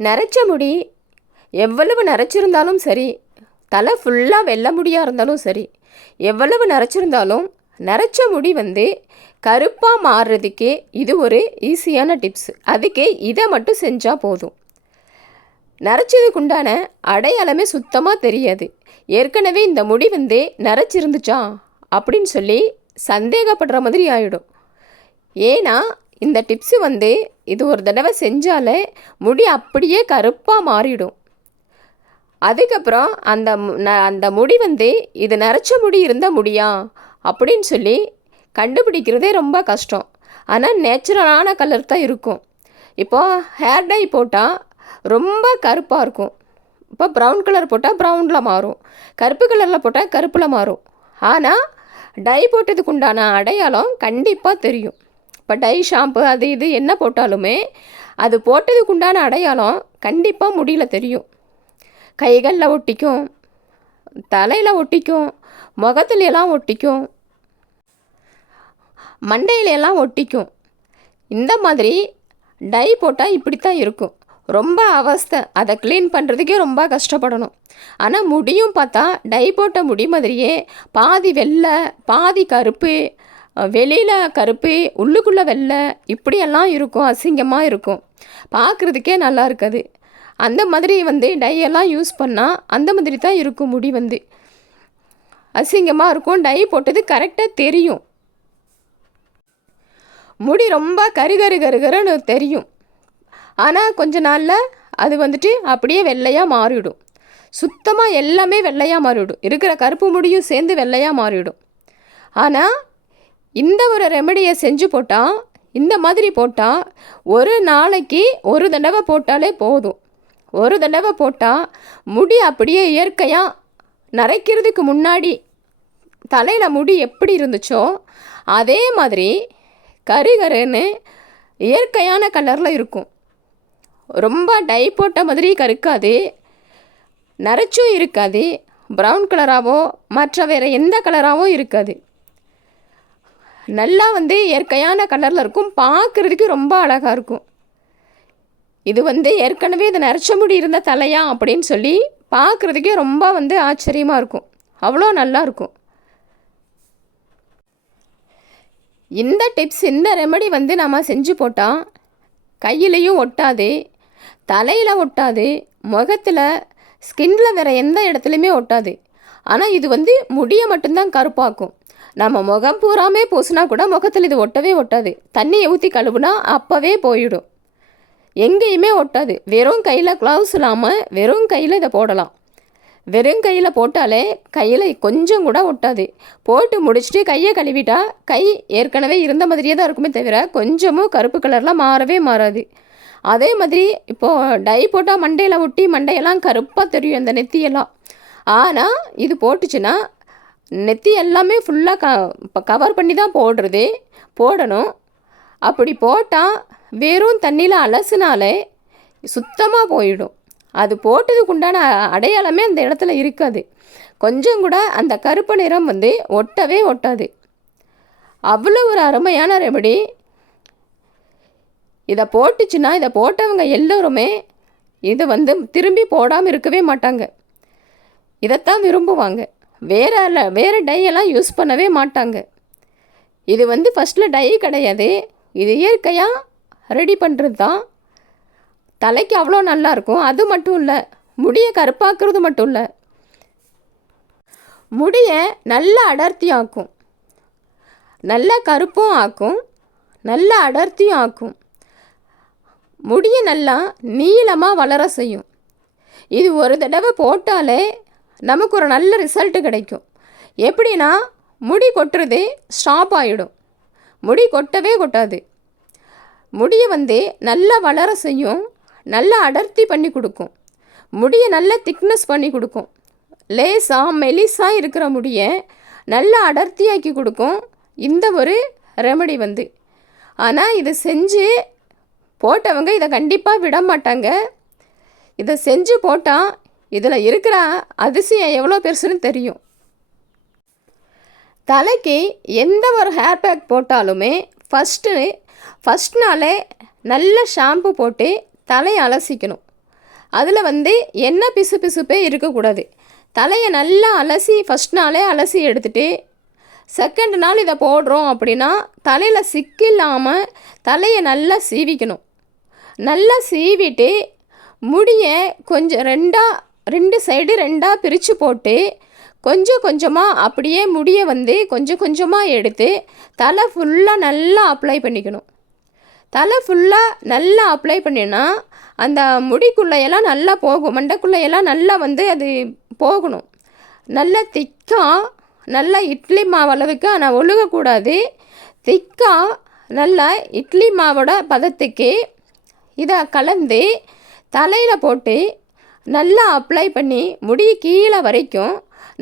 நரைச்ச முடி எவ்வளவு நரைச்சிருந்தாலும் சரி, தலை ஃபுல்லாக வெள்ளை முடியாக இருந்தாலும் சரி, எவ்வளவு நரைச்சிருந்தாலும் நரைச்ச முடி கருப்பாக மாறுறதுக்கே இது ஒரு ஈஸியான டிப்ஸ். அதுக்கே இதை மட்டும் செஞ்சால் போதும். நரைச்சதுக்குண்டான அடையாளமே சுத்தமாக தெரியாது. ஏற்கனவே இந்த முடி நரைச்சிருந்துச்சா அப்படின்னு சொல்லி சந்தேகப்படுற மாதிரி ஆகிடும். ஏன்னா இந்த டிப்ஸு இது ஒரு தடவை செஞ்சாலே முடி அப்படியே கருப்பாக மாறிடும். அதுக்கப்புறம் அந்த முடி இது நரைச்ச முடி இருந்த முடியா அப்படின்னு சொல்லி கண்டுபிடிக்கிறதே ரொம்ப கஷ்டம். ஆனால் நேச்சுரலான கலர் தான் இருக்கும். இப்போது ஹேர் டை போட்டால் ரொம்ப கருப்பாக இருக்கும். இப்போ ப்ரௌன் கலர் போட்டால் ப்ரௌனில் மாறும், கருப்பு கலரில் போட்டால் கருப்பில் மாறும். ஆனால் டை போட்டதுக்கு உண்டான அடையாளம் கண்டிப்பாக தெரியும். இப்போ டை ஷாம்பு அது இது என்ன போட்டாலுமே அது போட்டதுக்கு உண்டான அடையாளம் கண்டிப்பாக முடியல தெரியும். கைகளில் ஒட்டிக்கும், தலையில் ஒட்டிக்கும், முகத்துலையெல்லாம் ஒட்டிக்கும், மண்டையிலெல்லாம் ஒட்டிக்கும். இந்த மாதிரி டை போட்டால் இப்படித்தான் இருக்கும். ரொம்ப அவஸ்தை, அதை க்ளீன் பண்ணுறதுக்கே ரொம்ப கஷ்டப்படணும். ஆனால் முடியும் பார்த்தா டை போட்ட முடி மாதிரியே பாதி வெள்ளை பாதி கருப்பு, வெளியில் கருப்பு உள்ளுக்குள்ளே வெள்ளை, இப்படியெல்லாம் இருக்கும். அசிங்கமாக இருக்கும், பார்க்குறதுக்கே நல்லா இருக்காது. அந்த மாதிரி டையெல்லாம் யூஸ் பண்ணால் அந்த மாதிரி தான் இருக்கும். முடி அசிங்கமாக இருக்கும். டை போட்டது கரெக்டாக தெரியும். முடி ரொம்ப கருகருன்னு தெரியும். ஆனால் கொஞ்ச நாளில் அது அப்படியே வெள்ளையாக மாறிவிடும். சுத்தமாக எல்லாமே வெள்ளையாக மாறிவிடும். இருக்கிற கருப்பு முடியும் சேர்ந்து வெள்ளையாக மாறிவிடும். ஆனால் இந்த ஒரு ரெமெடியை செஞ்சு போட்டால், இந்த மாதிரி போட்டால் ஒரு நாளைக்கு ஒரு தடவை போட்டாலே போதும். ஒரு தடவை போட்டால் முடி அப்படியே இயற்கையாக நரைக்கிறதுக்கு முன்னாடி தலையில் முடி எப்படி இருந்துச்சோ அதே மாதிரி கருகருன்னு இயற்கையான கலரில் இருக்கும். ரொம்ப டை போட்ட மாதிரி கருக்காது, நரைச்சும் இருக்காது, ப்ரௌன் கலராகவோ மற்ற வேறு எந்த கலராகவும் இருக்காது. நல்லா இயற்கையான கலரில் இருக்கும். பார்க்குறதுக்கு ரொம்ப அழகாக இருக்கும். இது ஏற்கனவே இது நரைச்ச முடி இருந்த தலையா அப்படின்னு சொல்லி பார்க்குறதுக்கே ரொம்ப ஆச்சரியமாக இருக்கும். அவ்வளோ நல்லா இருக்கும். இந்த டிப்ஸ், இந்த ரெமெடி நம்ம செஞ்சு போட்டால் கையிலையும் ஒட்டாது, தலையில் ஒட்டாது, முகத்தில், ஸ்கின்னில் வேறு எந்த இடத்துலையுமே ஒட்டாது. ஆனால் இது முடியை மட்டும்தான் கருப்பாக்கும். நம்ம முகம் பூராமே பூசினா கூட முகத்தில் இது ஒட்டவே ஒட்டாது. தண்ணியை ஊற்றி கழுவுனா அப்போவே போயிடும், எங்கேயுமே ஒட்டாது. வெறும் கையில் க்ளவுஸ் இல்லாமல் வெறும் கையில் இதை போடலாம். வெறும் கையில் போட்டாலே கையில் கொஞ்சம் கூட ஒட்டாது. போட்டு முடிச்சுட்டு கையை கழுவிட்டா கை ஏற்கனவே இருந்த மாதிரியே தான் இருக்குமே தவிர கொஞ்சமும் கருப்பு கலரில் மாறவே மாறாது. அதே மாதிரி இப்போது டை போட்டால் மண்டையில் ஒட்டி மண்டையெல்லாம் கருப்பாக தெரியும், அந்த நெத்தியெல்லாம். ஆனால் இது போட்டுச்சுன்னா நெத்தி எல்லாமே ஃபுல்லாக கவர் பண்ணி தான் போடணும். அப்படி போட்டால் வெறும் தண்ணியில் அலசினாலே சுத்தமாக போயிடும். அது போட்டதுக்கு உண்டான அடையாளமே அந்த இடத்துல இருக்காது. கொஞ்சம் கூட அந்த கருப்பு நிறம் ஒட்டவே ஒட்டாது. அவ்வளோ ஒரு அருமையான ரெமெடி. இதை போட்டுச்சுன்னா இதை போட்டவங்க எல்லோருமே இதை திரும்பி போடாமல் இருக்கவே மாட்டாங்க. இதைத்தான் விரும்புவாங்க. வேறு டையெல்லாம் யூஸ் பண்ணவே மாட்டாங்க. இது ஃபஸ்ட்டில் டை கிடையாது, இது இயற்கையாக ரெடி பண்ணுறது தான். தலைக்கு அவ்வளோ நல்லாயிருக்கும். அது மட்டும் இல்லை, முடியை கருப்பாக்குறது மட்டும் இல்லை, முடியை நல்ல அடர்த்தி ஆக்கும், நல்ல கருப்பும் ஆக்கும், நல்ல அடர்த்தியும் ஆக்கும். முடியை நல்லா நீளமாக வளர செய்யும். இது ஒரு தடவை போட்டாலே நமக்கு ஒரு நல்ல ரிசல்ட்டு கிடைக்கும். எப்படின்னா முடி கொட்டுறது ஸ்டாப் ஆகிடும். முடி கொட்டவே கொட்டாது. முடியை நல்லா வளர செய்யும், நல்ல அடர்த்தி பண்ணி கொடுக்கும், முடியை நல்ல திக்னஸ் பண்ணி கொடுக்கும். லேசாக மெலிசாக இருக்கிற முடியை நல்ல அடர்த்தியாக்கி கொடுக்கும் இந்த ஒரு ரெமெடி ஆனால் இதை செஞ்சு போட்டவங்க இதை கண்டிப்பாக விட மாட்டாங்க. இதை செஞ்சு போட்டால் இதில் இருக்கிற அதிசயம் எவ்வளோ பெருசுன்னு தெரியும். தலைக்கு எந்த ஒரு ஹேர் பேக் போட்டாலுமே ஃபஸ்ட் நாளே நல்ல ஷாம்பு போட்டு தலையை அலசிக்கணும். அதில் வந்து எண்ணெய் பிசு பிசுப்பே இருக்கக்கூடாது. தலையை நல்லா அலசி ஃபஸ்ட் நாளே அலசி எடுத்துகிட்டு செகண்ட் நாள் இதை போடுறோம் அப்படின்னா தலையில் சிக்கில்லாமல் தலையை நல்லா சீவிக்கணும். நல்லா சீவிட்டு முடியை கொஞ்சம் ரெண்டு சைடு ரெண்டாக பிரித்து போட்டு கொஞ்சம் கொஞ்சமாக அப்படியே முடியை வந்து கொஞ்சம் கொஞ்சமாக எடுத்து தலை ஃபுல்லாக நல்லா அப்ளை பண்ணிக்கணும். தலை ஃபுல்லாக நல்லா அப்ளை பண்ணினா அந்த முடிக்குள்ளையெல்லாம் நல்லா போகும், மண்டைக்குள்ளையெல்லாம் நல்லா வந்து அது போகணும். நல்லா திக்காக, நல்லா இட்லி மாவு அளவுக்கு ஆனால் ஒழுகக்கூடாது. திக்காக நல்லா இட்லி மாவோட பதத்துக்கு இதை கலந்து தலையில் போட்டு நல்லா அப்ளை பண்ணி முடி கீழே வரைக்கும்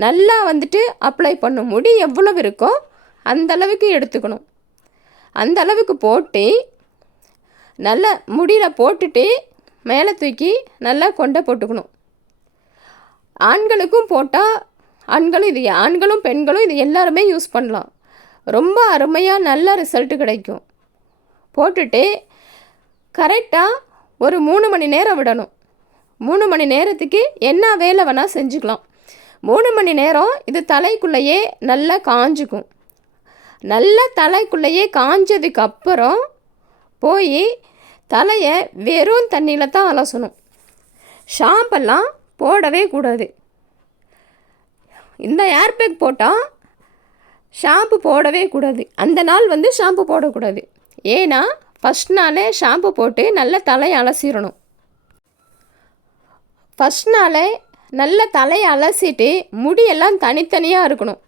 நல்லா வந்துட்டு அப்ளை பண்ணும். முடி எவ்வளவு இருக்கோ அந்தளவுக்கு எடுத்துக்கணும். அந்தளவுக்கு போட்டு நல்லா முடியில் போட்டுட்டு மேலே தூக்கி நல்லா கொண்டை போட்டுக்கணும். ஆண்களுக்கும் போட்டால் ஆண்களும் பெண்களும் இது எல்லாருமே யூஸ் பண்ணலாம். ரொம்ப அருமையாக நல்ல ரிசல்ட்டு கிடைக்கும். போட்டுட்டு கரெக்டாக ஒரு 3 மணி நேரம் விடணும். 3 மணி நேரத்துக்கு என்ன வேலை வேணால் செஞ்சுக்கலாம். 3 மணி நேரம் இது தலைக்குள்ளேயே நல்லா காஞ்சிக்கும். நல்லா தலைக்குள்ளேயே காஞ்சதுக்கு அப்புறம் போய் தலையை வெறும் தண்ணியில் தான் அலசணும். ஷாம்பெல்லாம் போடவே கூடாது. இந்த ஏர் பேக் போட்டால் ஷாம்பு போடவே கூடாது. அந்த நாள் வந்து ஷாம்பு போடக்கூடாது. ஏன்னா ஃபஸ்ட் நாளே ஷாம்பு போட்டு நல்லா தலையை அலசிடணும். ஃபஸ்ட் நாளே நல்ல தலையை அலசிட்டு முடியெல்லாம் தனித்தனியாக இருக்கணும்.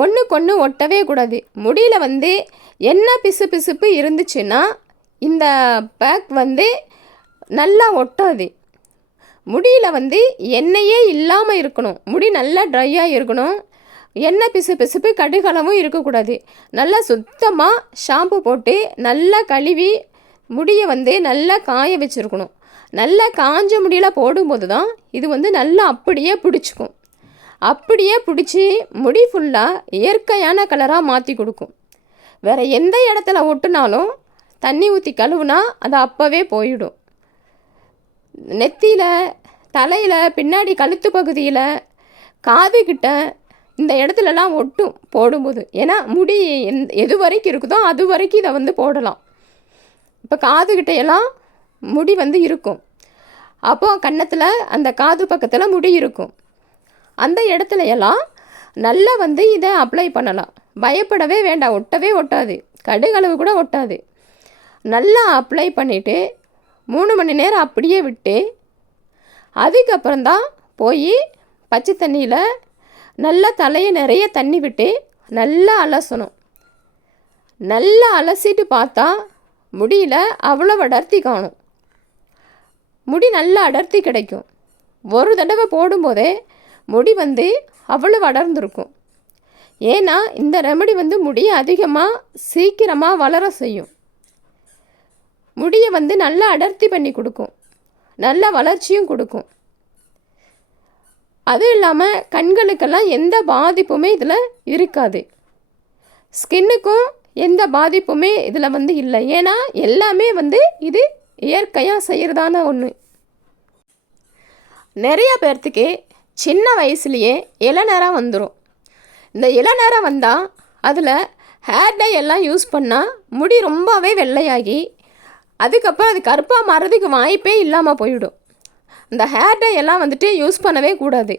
ஒன்றுக்கொன்று ஒட்டவே கூடாது. முடியில் வந்து என்ன பிசு பிசுப்பு இருந்துச்சுன்னா இந்த பேக் வந்து நல்லா ஒட்டாது. முடியில் வந்து எண்ணெயே இல்லாமல் இருக்கணும். முடி நல்லா ட்ரையாக இருக்கணும். எண்ணெய் பிசு பிசுப்பு கடுகளவும் இருக்கக்கூடாது. நல்லா சுத்தமாக ஷாம்பு போட்டு நல்லா கழுவி முடியை வந்து நல்லா காய வச்சுருக்கணும். நல்லா காஞ்ச முடியில் போடும்போது தான் இது வந்து நல்லா அப்படியே பிடிச்சிக்கும். அப்படியே பிடிச்சி முடி ஃபுல்லாக இயற்கையான கலராக மாற்றி கொடுக்கும். வேறு எந்த இடத்துல ஒட்டுனாலும் தண்ணி ஊற்றி கழுவுனா அது அப்போவே போயிடும். நெத்தியில், தலையில், பின்னாடி கழுத்து பகுதியில், காதுகிட்ட இந்த இடத்துலலாம் ஒட்டும் போடும்போது. ஏன்னா முடி எது வரைக்கும் இருக்குதோ அது வரைக்கும் இதை வந்து போடலாம். இப்போ காதுகிட்டையெல்லாம் முடி வந்து இருக்கும். அப்போது கன்னத்தில் அந்த காது பக்கத்தில் முடி இருக்கும். அந்த இடத்துல எல்லாம் நல்லா வந்து இதை அப்ளை பண்ணலாம். பயப்படவே வேண்டாம். ஒட்டவே ஒட்டாது. கடுகளவு கூட ஒட்டாது. நல்லா அப்ளை பண்ணிவிட்டு 3 மணி நேரம் அப்படியே விட்டு அதுக்கப்புறம்தான் போய் பச்சை தண்ணியில் நல்லா தலையை நிறைய தண்ணி விட்டு நல்லா அலசணும். நல்லா அலசிட்டு பார்த்தா முடியில் அவ்வளோ அடர்த்தி காணும். முடி நல்லா அடர்த்தி கிடைக்கும். ஒரு தடவை போடும்போதே முடி வந்து அவ்வளவு அடர்ந்திருக்கும். ஏன்னா இந்த ரெமடி வந்து முடியை அதிகமாக சீக்கிரமாக வளர செய்யும். முடியை வந்து நல்லா அடர்த்தி பண்ணி கொடுக்கும். நல்ல வளர்ச்சியும் கொடுக்கும். அதுவும் இல்லாமல் கண்களுக்கெல்லாம் எந்த பாதிப்புமே இதில் இருக்காது. ஸ்கின்னுக்கும் எந்த பாதிப்புமே இதில் வந்து இல்லை. ஏன்னா எல்லாமே வந்து இது இயற்கையாக செய்கிறதான ஒன்று. நிறைய பேர்த்துக்கு சின்ன வயசுலேயே இளநரம் வந்துடும். இந்த இளநரம் வந்தால் அதில் ஹேர் டை எல்லாம் யூஸ் பண்ணால் முடி ரொம்பவே வெள்ளையாகி அதுக்கப்புறம் அது கருப்பாக மாறதுக்கு வாய்ப்பே இல்லாமல் போயிடும். இந்த ஹேர் டை எல்லாம் வந்துட்டு யூஸ் பண்ணவே கூடாது.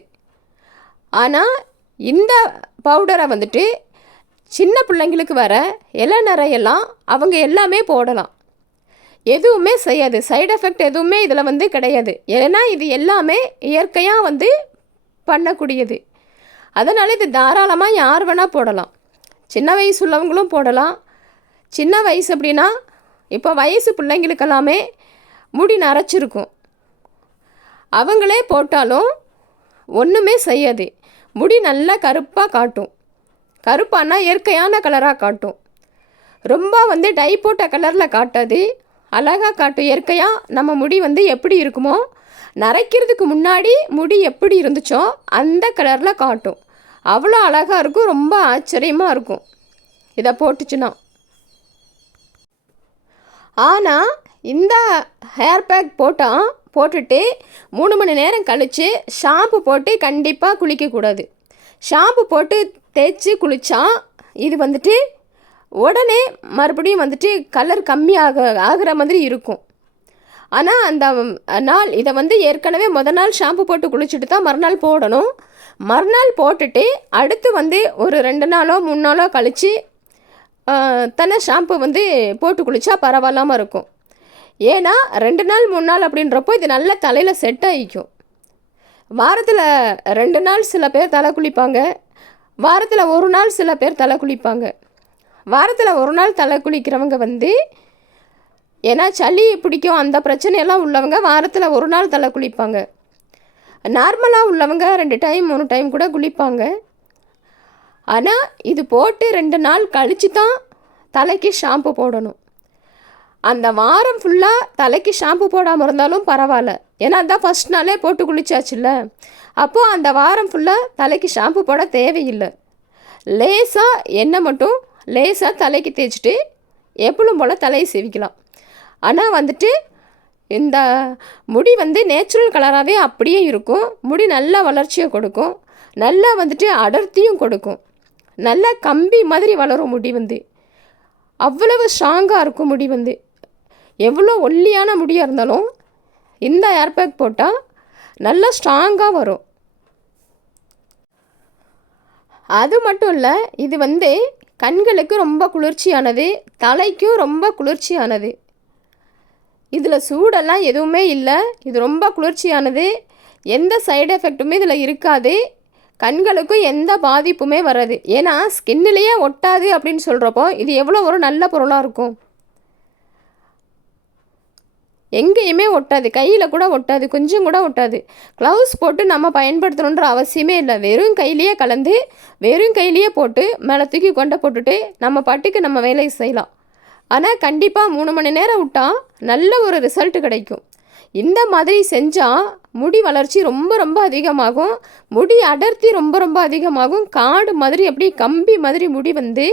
ஆனால் இந்த பவுடரை வந்துட்டு சின்ன பிள்ளைங்களுக்கு வர இளநரையெல்லாம் அவங்க எல்லாமே போடலாம். எதுவுமே செய்யாது. சைடு எஃபெக்ட் எதுவுமே இதில் வந்து கிடையாது. ஏன்னா இது எல்லாமே இயற்கையாக வந்து பண்ணக்கூடியது. அதனால் இது தாராளமாக யார் வேணால் போடலாம். சின்ன வயசு உள்ளவங்களும் போடலாம். சின்ன வயசு அப்படின்னா இப்போ வயசு பிள்ளைங்களுக்கெல்லாமே முடி நரைச்சிருக்கும். அவங்களே போட்டாலும் ஒன்றுமே செய்யாது. முடி நல்லா கருப்பாக காட்டும். கருப்பானா இயற்கையான கலராக காட்டும். ரொம்ப வந்து டை போட்ட கலரில் காட்டாது. அழகாக காட்டும். இயற்கையாக நம்ம முடி வந்து எப்படி இருக்குமோ நரைக்கிறதுக்கு முன்னாடி முடி எப்படி இருந்துச்சோ அந்த கலரில் காட்டும். அவ்வளோ அழகாக இருக்கும். ரொம்ப ஆச்சரியமாக இருக்கும் இதை போட்டுச்சுன்னா. ஆனால் இந்த ஹேர் பேக் போட்டுட்டு 3 மணி நேரம் கழித்து ஷாம்பு போட்டு கண்டிப்பாக குளிக்கக்கூடாது. ஷாம்பு போட்டு தேய்ச்சி குளித்தா இது வந்துட்டு உடனே மறுபடியும் வந்துட்டு கலர் ஆகிற மாதிரி இருக்கும். ஆனால் அந்த நாள் இதை வந்து ஏற்கனவே நாள் ஷாம்பு போட்டு குளிச்சுட்டு தான் மறுநாள் போடணும். மறுநாள் போட்டுட்டு அடுத்து வந்து ஒரு 2 நாளோ 3 நாளோ கழித்து தானே ஷாம்பு வந்து போட்டு குளித்தா பரவாயில்லாமல் இருக்கும். ஏன்னா 2 நாள் 3 நாள் அப்படின்றப்போ இது நல்லா தலையில் செட் ஆகிக்கும். வாரத்தில் 2 நாள் சில பேர் தலை குளிப்பாங்க, வாரத்தில் 1 நாள் சில பேர் தலை குளிப்பாங்க. வாரத்தில் 1 நாள் தலை குளிக்கிறவங்க வந்து ஏன்னா சளி பிடிக்கும் அந்த பிரச்சனையெல்லாம் உள்ளவங்க வாரத்தில் 1 நாள் தலை குளிப்பாங்க. நார்மலாக உள்ளவங்க 2 டைம் 3 டைம் கூட குளிப்பாங்க. ஆனால் இது போட்டு 2 நாள் கழித்து தான் தலைக்கு ஷாம்பு போடணும். அந்த வாரம் ஃபுல்லாக தலைக்கு ஷாம்பு போடாமல் இருந்தாலும் பரவாயில்ல, ஏன்னா அதான் ஃபஸ்ட் நாளே போட்டு குளிச்சாச்சுல்ல. அப்போது அந்த வாரம் ஃபுல்லாக தலைக்கு ஷாம்பு போட தேவையில்லை. லேசாக எண்ணெய் மட்டும் லேசாக தலைக்கு தேய்ச்சிட்டு எப்பளும் போல் தலையை சீவிக்கலாம். ஆனால் வந்துட்டு இந்த முடி வந்து நேச்சுரல் கலராகவே அப்படியே இருக்கும். முடி நல்லா வளர்ச்சியை கொடுக்கும், நல்லா வந்துட்டு அடர்த்தியும் கொடுக்கும். நல்லா கம்பி மாதிரி வளரும் முடி வந்து, அவ்வளவு ஸ்ட்ராங்காக இருக்கும் முடி வந்து. எவ்வளோ ஒல்லியான முடியாக இருந்தாலும் இந்த ஏர்பேக் போட்டால் நல்லா ஸ்ட்ராங்காக வரும். அது மட்டும் இல்லை, இது வந்து கண்களுக்கு ரொம்ப குளிர்ச்சியானது, தலைக்கும் ரொம்ப குளிர்ச்சியானது. இதில் சூடெல்லாம் எதுவுமே இல்லை, இது ரொம்ப குளிர்ச்சியானது. எந்த சைடு எஃபெக்ட்டுமே இதில் இருக்காது, கண்களுக்கும் எந்த பாதிப்புமே வராது. ஏன்னா ஸ்கின்னிலேயே ஒட்டாது அப்படின்னு சொல்கிறப்போ இது எவ்வளோ ஒரு நல்ல பொருளாக இருக்கும். எங்கேயுமே ஒட்டாது, கையில் கூட ஒட்டாது, கொஞ்சம் கூட ஒட்டாது. க்ளவுஸ் போட்டு நம்ம பயன்படுத்தணுன்ற அவசியமே இல்லை. வெறும் கையிலேயே கலந்து வெறும் கையிலேயே போட்டு மேலே தூக்கி கொண்டை போட்டுட்டு நம்ம பாட்டுக்கு நம்ம வேலையை செய்யலாம். ஆனால் கண்டிப்பாக 3 மணி நேரம் விட்டால் நல்ல ஒரு ரிசல்ட் கிடைக்கும். இந்த மாதிரி செஞ்சால் முடி வளர்ச்சி ரொம்ப ரொம்ப அதிகமாகும், முடி அடர்த்தி ரொம்ப ரொம்ப அதிகமாகும். காடு மாதிரி அப்படி கம்பி மாதிரி முடி வந்து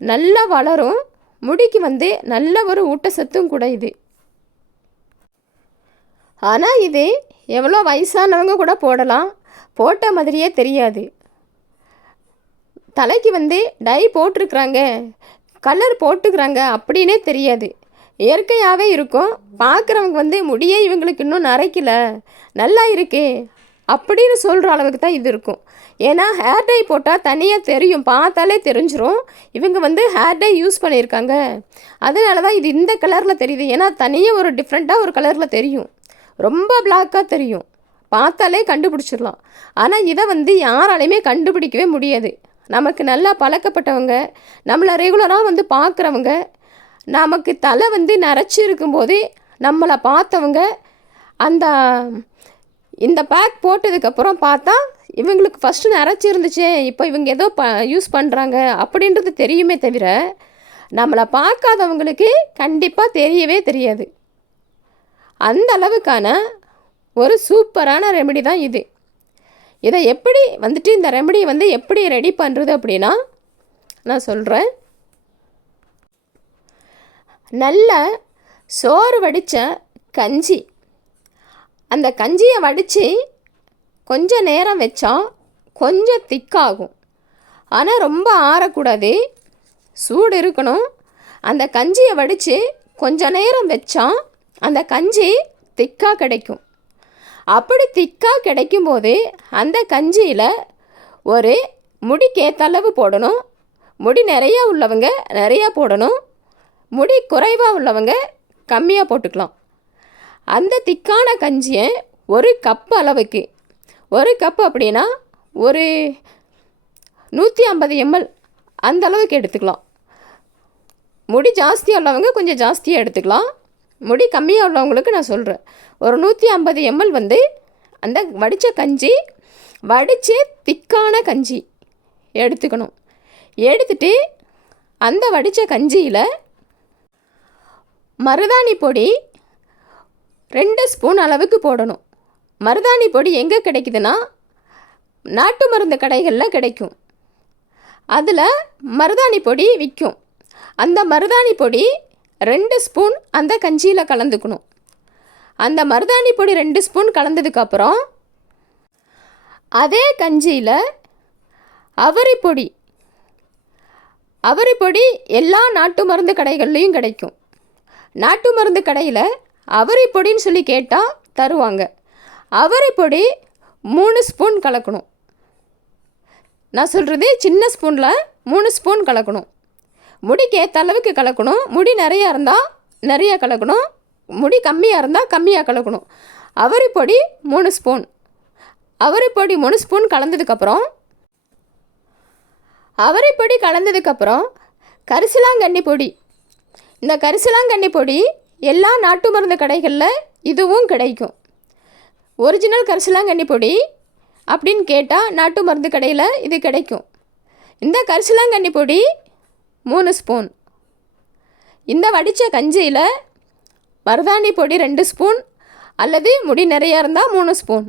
நல்லா வளரும். முடிக்கு வந்து நல்ல ஒரு ஊட்டச்சத்தும் கூட இது. ஆனால் இது எவ்வளோ வயசானவங்க கூட போடலாம், போட்ட மாதிரியே தெரியாது. தலைக்கு வந்து டை போட்டிருக்கிறாங்க, கலர் போட்டுக்கிறாங்க அப்படின்னே தெரியாது, இயற்கையாகவே இருக்கும். பார்க்குறவங்க வந்து முடியே இவங்களுக்கு இன்னும் நரைக்கல, நல்லா இருக்கே அப்படின்னு சொல்கிற அளவுக்கு தான் இது இருக்கும். ஏன்னா ஹேர் டை போட்டால் தனியாக தெரியும், பார்த்தாலே தெரிஞ்சிடும் இவங்க வந்து ஹேர் டை யூஸ் பண்ணியிருக்காங்க. அதனால தான் இது இந்த கலரில் தெரியுது. ஏன்னா தனியாக ஒரு டிஃப்ரெண்ட்டாக ஒரு கலரில் தெரியும், ரொம்ப பிளாக்காக தெரியும், பார்த்தாலே கண்டுபிடிச்சிடலாம். ஆனால் இதை வந்து யாராலையுமே கண்டுபிடிக்கவே முடியாது. நமக்கு நல்லா பழக்கப்பட்டவங்க, நம்மளை ரெகுலராக வந்து பார்க்குறவங்க, நமக்கு தலை வந்து நரைச்சி இருக்கும்போது நம்மளை பார்த்தவங்க இந்த பேக் போட்டதுக்கப்புறம் பார்த்தா இவங்களுக்கு ஃபஸ்ட்டு நரைச்சி இருந்துச்சே, இப்போ இவங்க ஏதோ யூஸ் பண்ணுறாங்க அப்படின்றது தெரியுமே தவிர நம்மளை பார்க்காதவங்களுக்கு கண்டிப்பாக தெரியவே தெரியாது. அந்த அளவுக்கான ஒரு சூப்பரான ரெமெடி தான் இது. இதை எப்படி வந்துட்டு இந்த ரெமெடி வந்து எப்படி ரெடி பண்ணுறது அப்படின்னா நான் சொல்கிறேன். நல்ல சோறு வடித்த கஞ்சி, அந்த கஞ்சியை வடித்து கொஞ்சம் நேரம் வச்சா கொஞ்சம் திக்காகும். ஆனால் ரொம்ப ஆறக்கூடாது, சூடு இருக்கணும். அந்த கஞ்சியை வடித்து கொஞ்சம் நேரம் வச்சா அந்த கஞ்சி திக்காக கிடைக்கும். அப்படி திக்காக கிடைக்கும்போது அந்த கஞ்சியில் ஒரு முடிக்கேற்றளவு போடணும். முடி நிறையா உள்ளவங்க நிறையா போடணும், முடி குறைவாக உள்ளவங்க கம்மியாக போட்டுக்கலாம். அந்த திக்கான கஞ்சியை ஒரு கப் அளவுக்கு, ஒரு கப் அப்படின்னா ஒரு 150 ml அந்த அளவுக்கு எடுத்துக்கலாம். முடி ஜாஸ்தியாக உள்ளவங்க கொஞ்சம் ஜாஸ்தியாக எடுத்துக்கலாம், முடி கம்மியாக உள்ளவங்களுக்கு நான் சொல்கிறேன். ஒரு 150 ml வந்து அந்த வடித்த கஞ்சி, வடித்து திக்கான கஞ்சி எடுத்துக்கணும். எடுத்துட்டு அந்த வடித்த கஞ்சியில் மருதாணி பொடி 2 ஸ்பூன் அளவுக்கு போடணும். மருதாணி பொடி எங்கே கிடைக்குதுன்னா நாட்டு மருந்து கடைகளில் கிடைக்கும். அதில் மருதாணி பொடி விற்கும். அந்த மருதாணி பொடி 2 ஸ்பூன் அந்த கஞ்சியில் கலந்துக்கணும். அந்த மருதாணி பொடி 2 ஸ்பூன் கலந்ததுக்கப்புறம் அதே கஞ்சியில் அவரி பொடி எல்லா நாட்டு மருந்து கடைகள்லேயும் கிடைக்கும். நாட்டு மருந்து கடையில் அவரி பொடின்னு சொல்லி கேட்டால் தருவாங்க. அவரி பொடி 3 ஸ்பூன் கலக்கணும். நான் சொல்கிறது சின்ன ஸ்பூனில் 3 ஸ்பூன் கலக்கணும். முடிக்கு ஏற்ற அளவுக்கு கலக்கணும். முடி நிறையா இருந்தால் நிறையா கலக்கணும், முடி கம்மியாக இருந்தால் கம்மியாக கலக்கணும். அவரி பொடி 3 ஸ்பூன். அவரி பொடி 3 ஸ்பூன் கலந்ததுக்கப்புறம் கரிசலாங்கண்ணி பொடி. இந்த கரிசலாங்கண்ணி பொடி எல்லா நாட்டு மருந்து கடைகளில் இதுவும் கிடைக்கும். ஒரிஜினல் கரிசலாங்கண்ணி பொடி அப்படின்னு கேட்டால் நாட்டு மருந்து கடையில் இது கிடைக்கும். இந்த கரிசலாங்கண்ணி பொடி 3 ஸ்பூன். இந்த வடித்த கஞ்சியில் மருதாணி பொடி 2 ஸ்பூன் அல்லது முடி நிறையா இருந்தால் 3 ஸ்பூன்.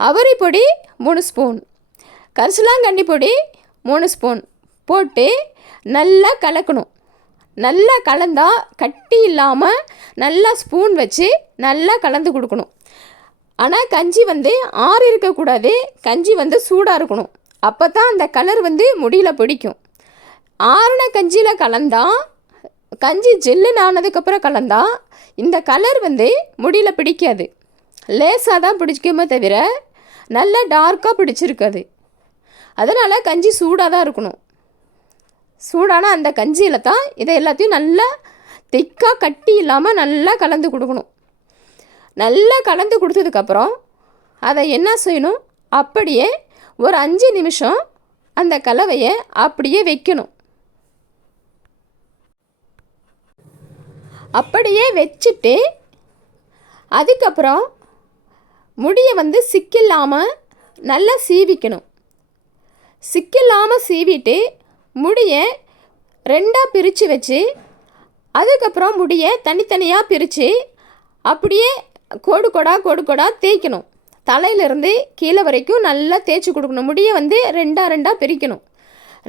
அவரி பொடி 3 ஸ்பூன். கரிசலாங்கண்ணி பொடி 3 ஸ்பூன் போட்டு நல்லா கலக்கணும். நல்லா கலந்தால் கட்டி இல்லாமல் நல்லா ஸ்பூன் வச்சு நல்லா கலந்து கொடுக்கணும். ஆனால் கஞ்சி ஆறி இருக்கக்கூடாது. கஞ்சி சூடாக இருக்கணும். அப்போ தான் அந்த கலர் முடியில் பிடிக்கும். ஆறின கஞ்சியில் கலந்தால், கஞ்சி ஜெல்லுன்னு ஆனதுக்கப்புறம் கலந்தால் இந்த கலர் முடியில் பிடிக்காது. லேசாக தான் பிடிக்குமே தவிர நல்லா டார்க்காக பிடிச்சிருக்காது. அதனால் கஞ்சி சூடாக தான் இருக்கணும். சூடான அந்த கஞ்சியில் தான் இதை எல்லாத்தையும் நல்லா திக்காக கட்டி இல்லாமல் நல்லா கலந்து கொடுக்கணும். நல்லா கலந்து கொடுத்ததுக்கப்புறம் அதை என்ன செய்யணும், அப்படியே ஒரு 5 நிமிஷம் அந்த கலவையை அப்படியே வைக்கணும். அப்படியே வச்சுட்டு அதுக்கப்புறம் முடியை சிக்கில்லாமல் நல்லா சீவிக்கணும். சிக்கில்லாமல் சீவிட்டு முடியை 2ஆக பிரித்து வச்சு அதுக்கப்புறம் முடியை தனித்தனியாக பிரித்து அப்படியே கோடு கோடாக தேய்க்கணும். தலையிலேருந்து கீழே வரைக்கும் நல்லா தேய்ச்சி கொடுக்கணும். முடியை 2ஆக பிரிக்கணும்.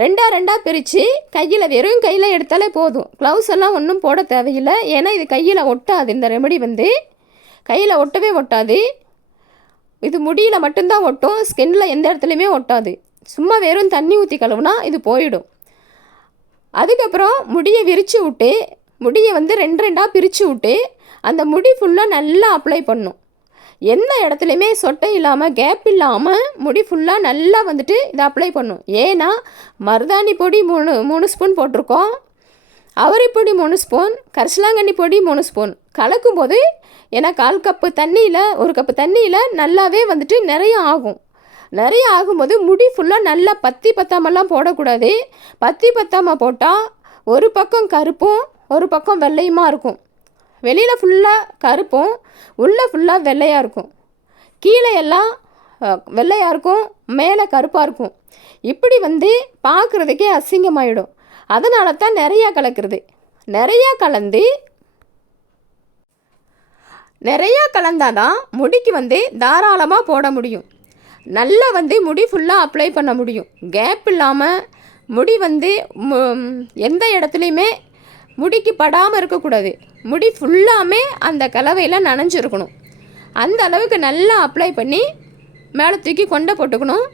2ஆக பிரித்து கையில் வெறும் கையில் எடுத்தாலே போதும். க்ளவுஸ் எல்லாம் ஒன்றும் போட தேவையில்லை. ஏன்னா இது கையில் ஒட்டாது. இந்த ரெமெடி கையில் ஒட்டவே ஒட்டாது. இது முடியில் மட்டும்தான் ஒட்டும். ஸ்கின்னில் எந்த இடத்துலையுமே ஒட்டாது. சும்மா வெறும் தண்ணி ஊற்றி கழுவுனா இது போயிடும். அதுக்கப்புறம் முடியை விரித்து விட்டு முடியை 2ஆக பிரித்து விட்டு அந்த முடி ஃபுல்லாக நல்லா அப்ளை பண்ணணும். எந்த இடத்துலையுமே சொட்டை இல்லாமல் கேப் இல்லாமல் முடி ஃபுல்லாக நல்லா இதை அப்ளை பண்ணணும். ஏன்னா மருதாணி பொடி 3 ஸ்பூன் போட்டிருக்கோம். அவரி பொடி 3 ஸ்பூன், கரிசலாங்கண்ணி பொடி 3 ஸ்பூன் கலக்கும்போது ஏன்னா 1/4 கப்பு தண்ணியில் 1 கப்பு தண்ணியில் நல்லாவே நிறைய ஆகும். நிறைய ஆகும்போது முடி ஃபுல்லாக நல்லா பத்தாமெல்லாம் போடக்கூடாது. பத்தாமல் போட்டால் ஒரு பக்கம் கருப்பும் ஒரு பக்கம் வெள்ளையுமா இருக்கும். வெளியில் ஃபுல்லாக கருப்பும் உள்ளே ஃபுல்லாக வெள்ளையாக இருக்கும். கீழே எல்லாம் வெள்ளையாக இருக்கும், மேலே கருப்பாக இருக்கும். இப்படி பார்க்குறதுக்கே அசிங்கமாயிடும். அதனால தான் நிறையா கலக்கிறது. நிறையா கலந்தால் தான் முடிக்கு தாராளமாக போட முடியும். நல்லா முடி ஃபுல்லாக அப்ளை பண்ண முடியும். கேப் இல்லாமல் முடி எந்த இடத்துலையுமே முடிக்கு படாமல் இருக்கக்கூடாது. முடி ஃபுல்லாமே அந்த கலவையில் நனைஞ்சிருக்கணும். அந்த அளவுக்கு நல்லா அப்ளை பண்ணி மேலே தூக்கி கொண்டை போட்டுக்கணும்.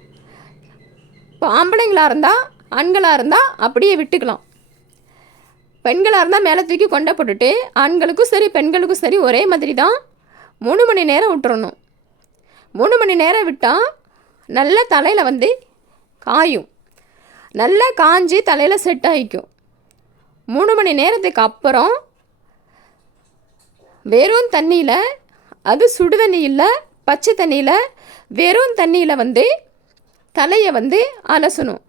இப்போ ஆம்பளைங்களாக இருந்தால் ஆண்களாக இருந்தால் அப்படியே விட்டுக்கலாம். பெண்களாக இருந்தால் மேலே தூக்கி கொண்டை போட்டுட்டு, ஆண்களுக்கும் சரி பெண்களுக்கும் சரி ஒரே மாதிரி தான் 3 மணி நேரம் விட்டுறணும். 3 மணி நேரம் விட்டால் நல்லா தலையில் காயும். நல்லா காஞ்சி தலையில் செட் ஆகிக்கும். 3 மணி நேரத்துக்கு அப்புறம் வெறும் தண்ணியில், அது சுடு தண்ணி இல்லை பச்சை தண்ணியில், வெறும் தண்ணியில் தலையை அலசணும்.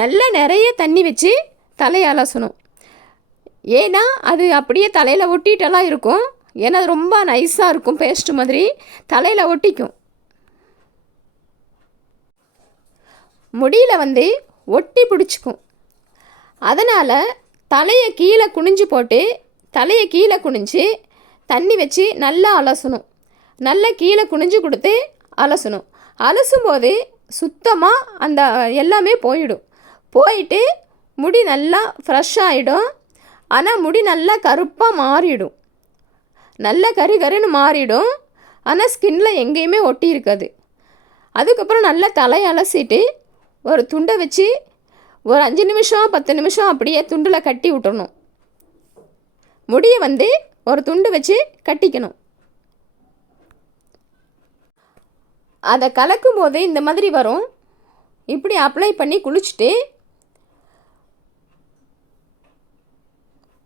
நல்லா நிறைய தண்ணி வச்சு தலையை அலசணும். ஏன்னா அது அப்படியே தலையில் ஒட்டிகிட்டெல்லாம் இருக்கும். ஏன்னா அது ரொம்ப நைஸாக இருக்கும். பேஸ்ட்டு மாதிரி தலையில் ஒட்டிக்கும். முடியில் ஒட்டி பிடிச்சிக்கும். அதனால் தலையை கீழே குனிஞ்சு போட்டு தலையை கீழே குனிஞ்சு தண்ணி வச்சு நல்லா அலசணும். நல்லா கீழே குனிஞ்சு கொடுத்து அலசணும். அலசும்போது சுத்தமாக அந்த எல்லாமே போயிட்டு முடி நல்லா ஃப்ரெஷ் ஆகிடும். ஆனால் முடி நல்லா கருப்பாக மாறிடும். நல்ல கருன்னு மாறிடும். ஆனால் ஸ்கின்ல எங்கேயுமே ஒட்டி இருக்காது. அதுக்கப்புறம் நல்லா தலையை அலசிட்டு ஒரு துண்டை வச்சு ஒரு 5 நிமிஷம் 10 நிமிஷம் அப்படியே துண்டில் கட்டி விட்டுறணும். முடியை வந்து ஒரு துண்டு வச்சு கட்டிக்கணும். அதை கலக்கும் போது இந்த மாதிரி வரும். இப்படி அப்ளை பண்ணி குளிச்சுட்டு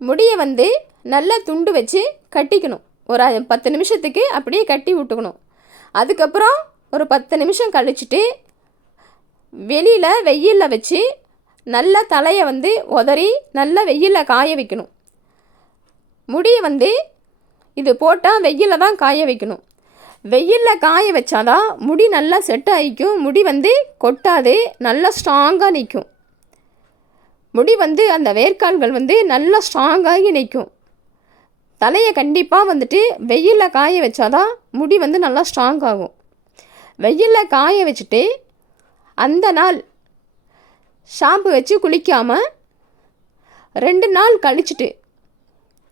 முடியை வந்து நல்லா துண்டு வச்சு கட்டிக்கணும். ஒரு 10 நிமிஷத்துக்கு அப்படியே கட்டி விட்டுக்கணும். அதுக்கப்புறம் ஒரு 10 நிமிஷம் கழிச்சுட்டு வெளியில் வெயிலில் வச்சு நல்லா தலையை வந்து உதறி நல்லா வெயிலில் காய வைக்கணும். முடியை வந்து இது போட்டால் வெயிலில் தான் காய வைக்கணும். வெயிலில் காய வச்சாதான் முடி நல்லா செட் ஆகிக்கும். முடி வந்து கொட்டாது, நல்லா ஸ்ட்ராங்காக நிற்கும். முடி வந்து அந்த வேர்க்கால்கள் வந்து நல்லா ஸ்ட்ராங்காகி நிற்கும். தலையை கண்டிப்பாக வந்துட்டு வெயிலில் காய வச்சாதான் முடி வந்து நல்லா ஸ்ட்ராங் ஆகும். வெயிலில் காய வச்சுட்டு அந்த நாள் ஷாம்பு வச்சு குளிக்காமல் 2 நாள் கழிச்சிட்டு,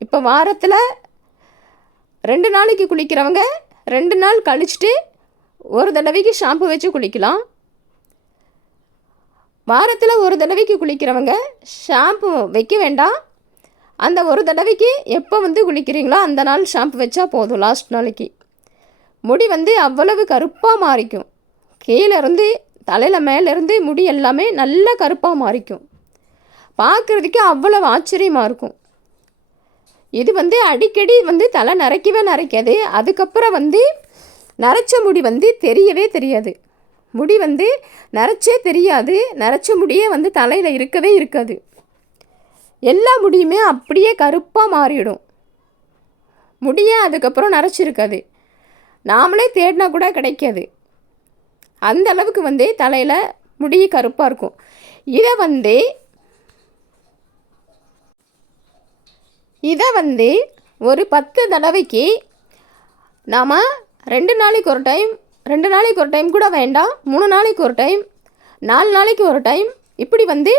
இப்போ வாரத்தில் 2 நாளைக்கு குளிக்கிறவங்க 2 நாள் கழிச்சிட்டு ஒரு தடவைக்கு ஷாம்பு வச்சு குளிக்கலாம். வாரத்தில் ஒரு தடவைக்கு குளிக்கிறவங்க ஷாம்பு வைக்க வேண்டாம். அந்த ஒரு தடவைக்கு எப்போ வந்து குளிக்கிறீங்களோ அந்த நாள் ஷாம்பு வச்சா போதும். லாஸ்ட் நாளைக்கு முடி வந்து அவ்வளவு கருப்பாக மாறிக்கும். கீழேருந்து தலையில் மேலேருந்து முடி எல்லாமே நல்ல கருப்பாக மாறிக்கும். பார்க்குறதுக்கு அவ்வளவு ஆச்சரியமாக இருக்கும். இது வந்து அடிக்கடி வந்து தலை நரைக்கவே நரைக்காது. அதுக்கப்புறம் வந்து நரைச்ச முடி வந்து தெரியவே தெரியாது. முடி வந்து நரைச்சே தெரியாது. நரைச்ச முடியே வந்து தலையில் இருக்கவே இருக்காது. எல்லா முடியுமே அப்படியே கருப்பாக மாறிடும். முடியே அதுக்கப்புறம் நரைச்சிருக்காது. நாமளே தேடினா கூட கிடைக்காது. அந்த அளவுக்கு வந்து தலையில் முடி கருப்பாக இருக்கும். இதை வந்து ஒரு 10 தடவைக்கு நாம் 2 நாளைக்கு ஒரு டைம், 2 நாளைக்கு ஒரு டைம் கூட வேண்டாம், 3 நாளைக்கு ஒரு டைம், 4 நாளைக்கு ஒரு டைம், இப்படி வந்து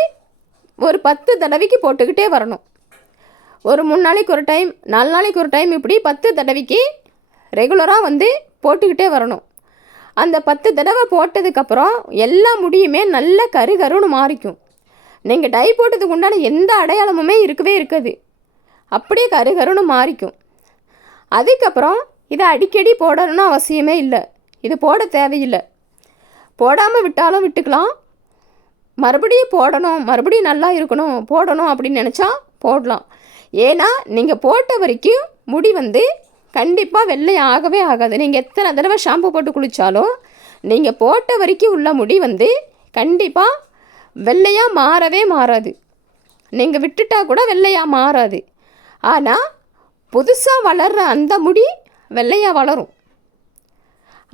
ஒரு 10 தடவைக்கு போட்டுக்கிட்டே வரணும். ஒரு 3 நாளைக்கு ஒரு டைம், 4 நாளைக்கு ஒரு டைம், இப்படி 10 தடவைக்கு ரெகுலராக வந்து போட்டுக்கிட்டே வரணும். அந்த 10 தடவை போட்டதுக்கப்புறம் எல்லா முடியுமே நல்ல கருன்னு மாறிக்கும். நீங்கள் டை போட்டதுக்கு உண்டான எந்த அடையாளமுமே இருக்கவே இருக்காது. அப்படியே கருன்னு மாறிக்கும். அதுக்கப்புறம் இதை அடிக்கடி போடணும்னு அவசியமே இல்லை. இது போட தேவையில்லை. போடாமல் விட்டாலும் விட்டுக்கலாம். மறுபடியும் போடணும், மறுபடியும் நல்லா இருக்கணும், போடணும் அப்படின்னு நினச்சா போடலாம். ஏன்னா நீங்கள் போட்ட வரைக்கும் முடி வந்து கண்டிப்பாக வெள்ளை ஆகவே ஆகாது. நீங்கள் எத்தனை தடவை ஷாம்பு போட்டு குளித்தாலும் நீங்கள் போட்ட வரைக்கும் உள்ள முடி வந்து கண்டிப்பாக வெள்ளையாக மாறவே மாறாது. நீங்கள் விட்டுட்டா கூட வெள்ளையாக மாறாது. ஆனால் புதுசாக வளர்கிற அந்த முடி வெள்ளையாக வளரும்.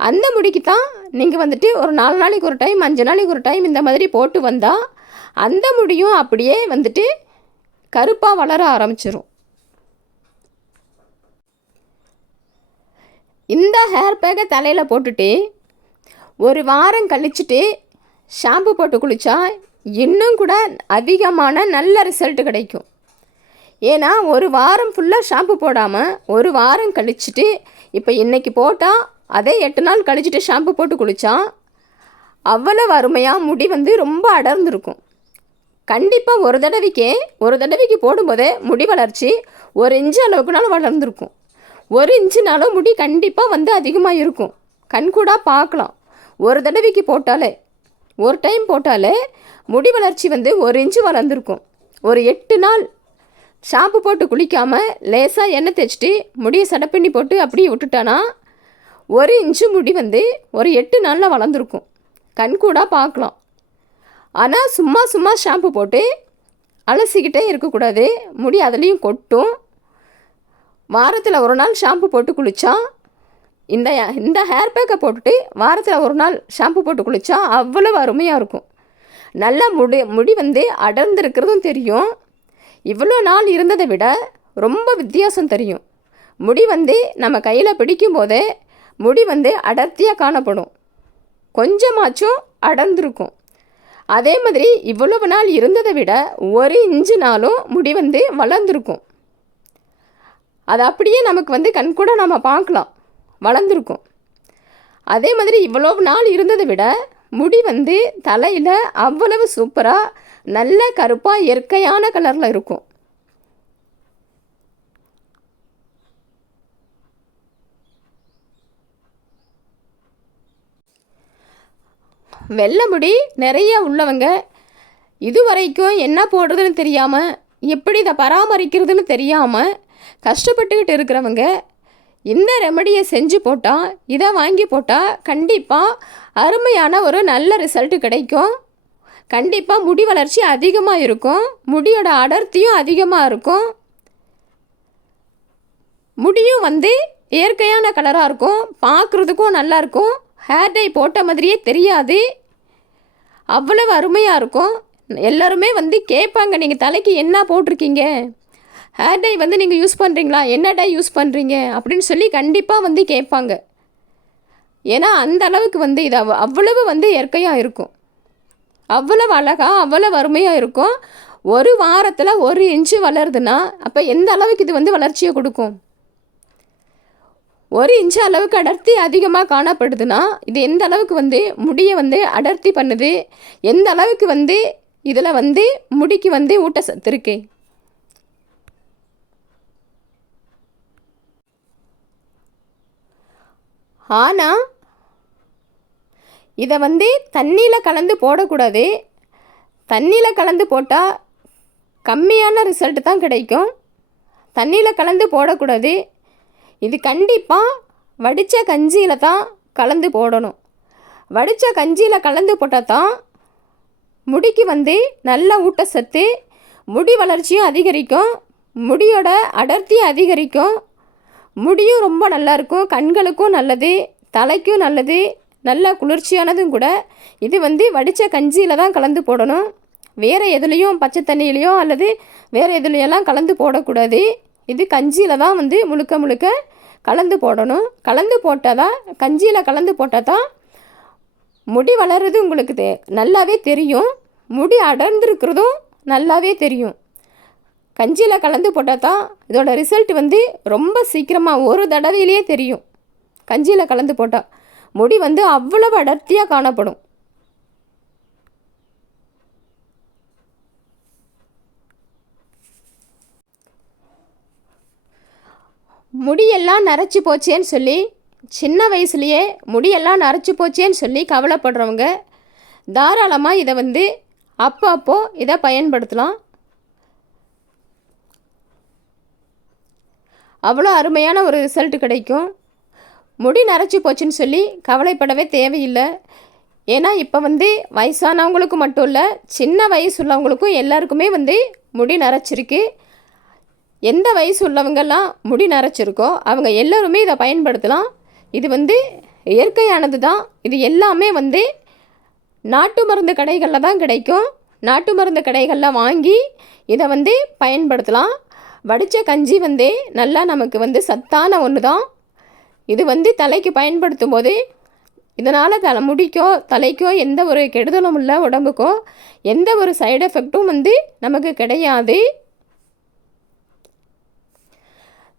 அந்த முடிக்கு தான் நீங்கள் வந்துட்டு ஒரு 4 நாளைக்கு ஒரு டைம், 5 நாளைக்கு ஒரு டைம் இந்த மாதிரி போட்டு வந்தால் அந்த முடியும் அப்படியே வந்துட்டு கருப்பாக வளர ஆரம்பிச்சிடும். இந்த ஹேர் பேக்கை தலையில் போட்டுட்டு ஒரு வாரம் கழிச்சுட்டு ஷாம்பு போட்டு குளித்தா இன்னும் கூட அதிகமான நல்ல ரிசல்ட் கிடைக்கும். ஏன்னா ஒரு வாரம் ஃபுல்லாக ஷாம்பு போடாமல் ஒரு வாரம் கழிச்சுட்டு, இப்போ இன்றைக்கி போட்டால் அதே 8 நாள் கழிச்சுட்டு ஷாம்பு போட்டு குளித்தா அவ்வளவு அருமையாக முடி வந்து ரொம்ப அடர்ந்துருக்கும். கண்டிப்பாக ஒரு தடவைக்கு போடும்போதே முடி வளர்ச்சி 1 இன்ச்சு அளவுக்குனாலும் வளர்ந்துருக்கும். 1 இன்ச்சுனாலும் முடி கண்டிப்பாக வந்து அதிகமாக இருக்கும். கண்கூடாக பார்க்கலாம். ஒரு தடவைக்கு போட்டாலே, ஒரு டைம் போட்டாலே முடி வளர்ச்சி வந்து 1 இன்ச்சு வளர்ந்துருக்கும். ஒரு 8 நாள் ஷாம்பு போட்டு குளிக்காமல் லேசாக எண்ணெய் தேய்ச்சிட்டு முடியை சடப்பண்ணி போட்டு அப்படியே விட்டுட்டானா 1 இன்ச்சு முடி வந்து ஒரு 8 நாளில் வளர்ந்துருக்கும். கண்கூடாக பார்க்கலாம். ஆனால் சும்மா ஷாம்பு போட்டு அலசிக்கிட்டே இருக்கக்கூடாது. முடி அதுலேயும் கொட்டும். வாரத்தில் ஒரு நாள் ஷாம்பு போட்டு குளித்தா, இந்த ஹேர் பேக்கை போட்டுட்டு வாரத்தில் ஒரு நாள் ஷாம்பு போட்டு குளித்தா அவ்வளவு அருமையாக இருக்கும். நல்லா முடி வந்து அடர்ந்துருக்கிறதும் தெரியும். இவ்வளோ நாள் இருந்ததை விட ரொம்ப வித்தியாசம் தெரியும். முடி வந்து நம்ம கையில் பிடிக்கும் போதே முடி வந்து அடர்த்தியாக காணப்படும். கொஞ்சமாச்சும் அடர்ந்துருக்கும். அதே மாதிரி இவ்வளவு நாள் இருந்ததை விட 1 இன்ச்சுனாலும் முடி வந்து வளர்ந்துருக்கும். அது அப்படியே நமக்கு வந்து கண்கூட நம்ம பார்க்கலாம், வளர்ந்துருக்கும். அதே மாதிரி இவ்வளோ நாள் இருந்ததை விட முடி வந்து தலையில் அவ்வளவு சூப்பராக நல்ல கருப்பாக இயற்கையான கலரில் இருக்கும். வெள்ளை முடி நிறைய உள்ளவங்க இதுவரைக்கும் என்ன போடுறதுன்னு தெரியாமல், எப்படி இதை பராமரிக்கிறதுன்னு தெரியாமல் கஷ்டப்பட்டுக்கிட்டு இருக்கிறவங்க இந்த ரெமடியை செஞ்சு போட்டால், இதை வாங்கி போட்டால் கண்டிப்பாக அருமையான ஒரு நல்ல ரிசல்ட்டு கிடைக்கும். கண்டிப்பாக முடி வளர்ச்சி அதிகமாக இருக்கும், முடியோட அடர்த்தியும் அதிகமாக இருக்கும், முடியும் வந்து இயற்கையான கலராக இருக்கும், பார்க்குறதுக்கும் நல்லாயிருக்கும், ஹேர் டை போட்ட மாதிரியே தெரியாது, அவ்வளவு அருமையாக இருக்கும். எல்லோருமே வந்து கேட்பாங்க, நீங்கள் தலைக்கு என்ன போட்டிருக்கீங்க, ஹேர் டை வந்து நீங்கள் யூஸ் பண்ணுறீங்களா, என்ன டை யூஸ் பண்ணுறீங்க அப்படின்னு சொல்லி கண்டிப்பாக வந்து கேட்பாங்க. ஏன்னா அந்த அளவுக்கு வந்து இது அவ்வளவு வந்து இயற்கையாக இருக்கும், அவ்வளவு அழகாக அவ்வளவு அருமையாக இருக்கும். ஒரு வாரத்தில் 1 இன்ச்சு வளருதுன்னா அப்போ எந்த அளவுக்கு இது வந்து வளர்ச்சியை கொடுக்கும்? 1 இன்ச்சு அளவுக்கு அடர்த்தி அதிகமாக காணப்படுதுன்னா இது எந்த அளவுக்கு வந்து முடியை வந்து அடர்த்தி பண்ணுது, எந்த அளவுக்கு வந்து இதில் வந்து முடிக்கு வந்து ஊட்டச்சத்து இருக்கு. ஆனால் இதை வந்து தண்ணியில் கலந்து போடக்கூடாது. தண்ணியில் கலந்து போட்டால் கம்மியான ரிசல்ட்டு தான் கிடைக்கும். தண்ணியில் கலந்து போடக்கூடாது. இது கண்டிப்பாக வடித்த கஞ்சியில் தான் கலந்து போடணும். வடித்த கஞ்சியில் கலந்து போட்டால் தான் முடிக்கு வந்து நல்ல ஊட்டச்சத்து, முடி வளர்ச்சியும் அதிகரிக்கும், முடியோட அடர்த்தியும் அதிகரிக்கும், முடியும் ரொம்ப நல்லாயிருக்கும், கண்களுக்கும் நல்லது, தலைக்கும் நல்லது, நல்ல குளிர்ச்சியானதும் கூட. இது வந்து வடித்த கஞ்சியில் தான் கலந்து போடணும். வேறு எதுலேயும் பச்சை தண்ணியிலையோ அல்லது வேறு எதுலையெல்லாம் கலந்து போடக்கூடாது. இது கஞ்சியில் தான் வந்து முழுக்க முழுக்க கலந்து போடணும். கலந்து போட்டால் தான், கஞ்சியில் கலந்து போட்டால் தான் முடி வளர்றது உங்களுக்கு நல்லாவே தெரியும், முடி அடர்ந்துருக்கிறதும் நல்லாவே தெரியும். கஞ்சியில் கலந்து போட்டால் தான் இதோட ரிசல்ட் வந்து ரொம்ப சீக்கிரமாக ஒரு தடவையிலேயே தெரியும். கஞ்சியில் கலந்து போட்டால் முடி வந்து அவ்வளவு அடர்த்தியாக காணப்படும். முடியெல்லாம் நரைச்சி போச்சேன்னு சொல்லி, சின்ன வயசுலேயே முடியெல்லாம் நரைச்சி போச்சேன்னு சொல்லி கவலைப்படுறவங்க தாராளமாக இதை வந்து அப்போ இதை பயன்படுத்தலாம். அவ்வளோ அருமையான ஒரு ரிசல்ட் கிடைக்கும். முடி நரைச்சி போச்சுன்னு சொல்லி கவலைப்படவே தேவையில்லை. ஏன்னா இப்போ வந்து வயசானவங்களுக்கு மட்டும் இல்லை, சின்ன வயசு உள்ளவங்களுக்கும் எல்லாருக்குமே வந்து முடி நரைச்சிருக்கு. எந்த வயசு உள்ளவங்கெல்லாம் முடி நரைச்சிருக்கோ அவங்க எல்லோருமே இதை பயன்படுத்தலாம். இது வந்து இயற்கையானது தான். இது எல்லாமே வந்து நாட்டு மருந்து கடைகளில் தான் கிடைக்கும். நாட்டு மருந்து கடைகளில் வாங்கி இதை வந்து பயன்படுத்தலாம். வடித்த கஞ்சி வந்து நல்லா நமக்கு வந்து சத்தான ஒன்று தான். இது வந்து தலைக்கு பயன்படுத்தும் போது இதனால் முடிக்கோ தலைக்கோ எந்த ஒரு கெடுதலும் இல்லை, உடம்புக்கோ எந்த ஒரு சைடு எஃபெக்டும் வந்து நமக்கு கிடையாது.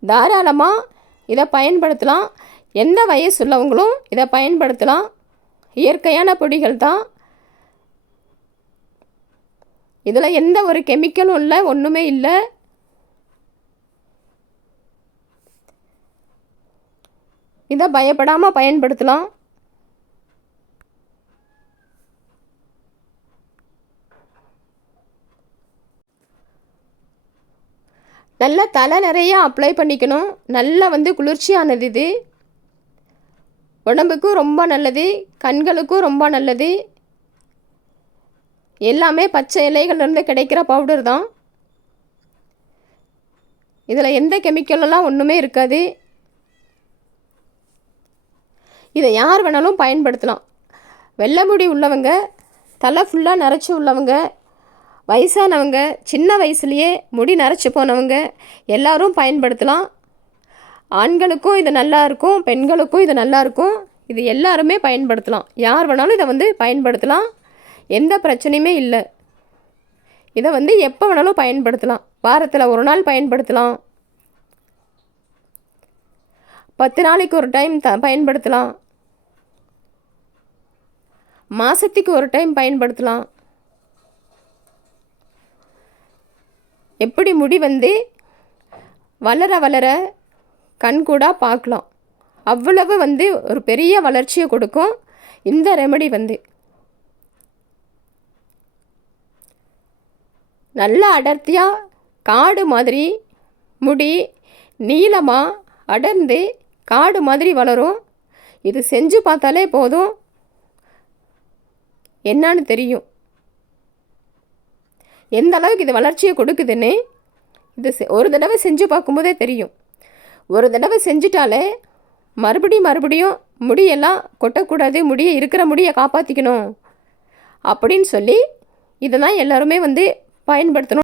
தாராளமாக இதை பயன்படுத்தலாம். எந்த வயசு உள்ளவங்களும் இதை பயன்படுத்தலாம். இயற்கையான பொடிகள் தான். இதில் எந்த ஒரு கெமிக்கலும் இல்லை, ஒன்றுமே இல்லை. இதை பயப்படாமல் பயன்படுத்தலாம். நல்லா தலை நிறைய அப்ளை பண்ணிக்கணும். நல்லா வந்து குளிர்ச்சியானது இது. உடம்புக்கும் ரொம்ப நல்லது, கண்களுக்கும் ரொம்ப நல்லது. எல்லாமே பச்சை இலைகள்லேருந்து கிடைக்கிற பவுடர் தான். இதில் எந்த கெமிக்கலெல்லாம் ஒன்றுமே இருக்காது. இதை யார் வேணாலும் பயன்படுத்தலாம். வெள்ளை முடி உள்ளவங்க, தலை ஃபுல்லாக நரைச்சி உள்ளவங்க, வயசானவங்க, சின்ன வயசுலேயே முடி நரைச்சி போனவங்க எல்லோரும் பயன்படுத்தலாம். ஆண்களுக்கும் இது நல்லாயிருக்கும், பெண்களுக்கும் இது நல்லாயிருக்கும். இது எல்லாருமே பயன்படுத்தலாம். யார் வேணாலும் இதை வந்து பயன்படுத்தலாம். எந்த பிரச்சனையுமே இல்லை. இதை வந்து எப்போ வேணாலும் பயன்படுத்தலாம். வாரத்தில் ஒரு நாள் பயன்படுத்தலாம். 10 நாளைக்கு ஒரு டைம் பயன்படுத்தலாம், மாதத்துக்கு ஒரு டைம் பயன்படுத்தலாம். எப்படி முடி வந்து வளர வளர கண்கூடாக பார்க்கலாம். அவ்வளவு வந்து ஒரு பெரிய வளர்ச்சியை கொடுக்கும் இந்த ரெமெடி வந்து. நல்லா அடர்த்தியாக காடு மாதிரி முடி நீளமாக அடர்ந்து காடு மாதிரி வளரும். இது செஞ்சு பார்த்தாலே போதும், என்னான்னு தெரியும் எந்த அளவுக்கு இது வளர்ச்சியை கொடுக்குதுன்னு. இது ஒரு தடவை செஞ்சு பார்க்கும்போதே தெரியும். ஒரு தடவை செஞ்சிட்டாலே மறுபடியும் முடியெல்லாம் கொட்டக்கூடாது, இருக்கிற முடியை காப்பாற்றிக்கணும் அப்படின்னு சொல்லி இதை தான் எல்லாருமே வந்து பயன்படுத்தணும்.